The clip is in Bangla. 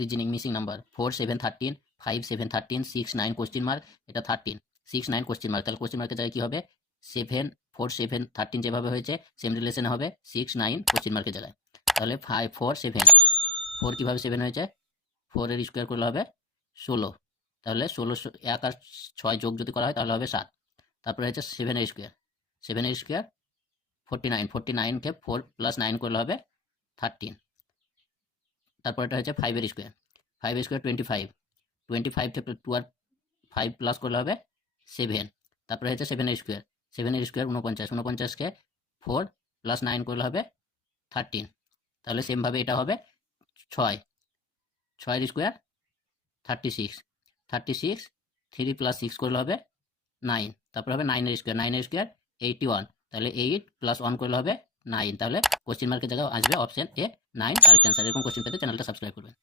Reasoning missing number 4 7 13 5 7 13 6 9 question mark, এটা 13 6 9 কোশ্চেন মার্ক। তাহলে কোশ্চেন মার্কের জায়গায় কি হবে 7 4 7 13 যেভাবে হয়েছে সেম রিলেশনে হবে 6 9 কোশ্চেন মার্কের জায়গায়। তাহলে 5 4 7 4 কিভাবে 7 হয়েছে 4 এর স্কোয়ার করলে হবে 16। তাহলে 16 1 আর 6 যোগ যদি করা হয় তাহলে হবে 7। তারপরে হচ্ছে 7 এর স্কোয়ার 7 এর স্কোয়ার 49 49কে 4 প্লাস 9 করলে হবে 13। তারপর এটা হচ্ছে 5 এর স্কোয়ার 5 এর স্কোয়ার 25 25 থেকে 2 আর 5 প্লাস করলে হবে 7। তারপরে হচ্ছে 7 এর স্কোয়ার 7 এর স্কোয়ার 49 49কে 4 প্লাস 9 করলে হবে 13। তাহলে সেমভাবে এটা হবে 6 6 এর স্কোয়ার 36 36 3 প্লাস 6 করলে হবে 9। তারপর হবে 9 এর স্কোয়ার 9 এর স্কোয়ার 81। তাহলে 8 প্লাস 1 করলে হবে 9। তাহলে কোশ্চেন মার্কের জায়গায় আসবে অপশন এ 9 কারেক্ট অ্যান্সার। এরকম কোশ্চেন পেতে চ্যানেলটা সাবস্ক্রাইব করবেন।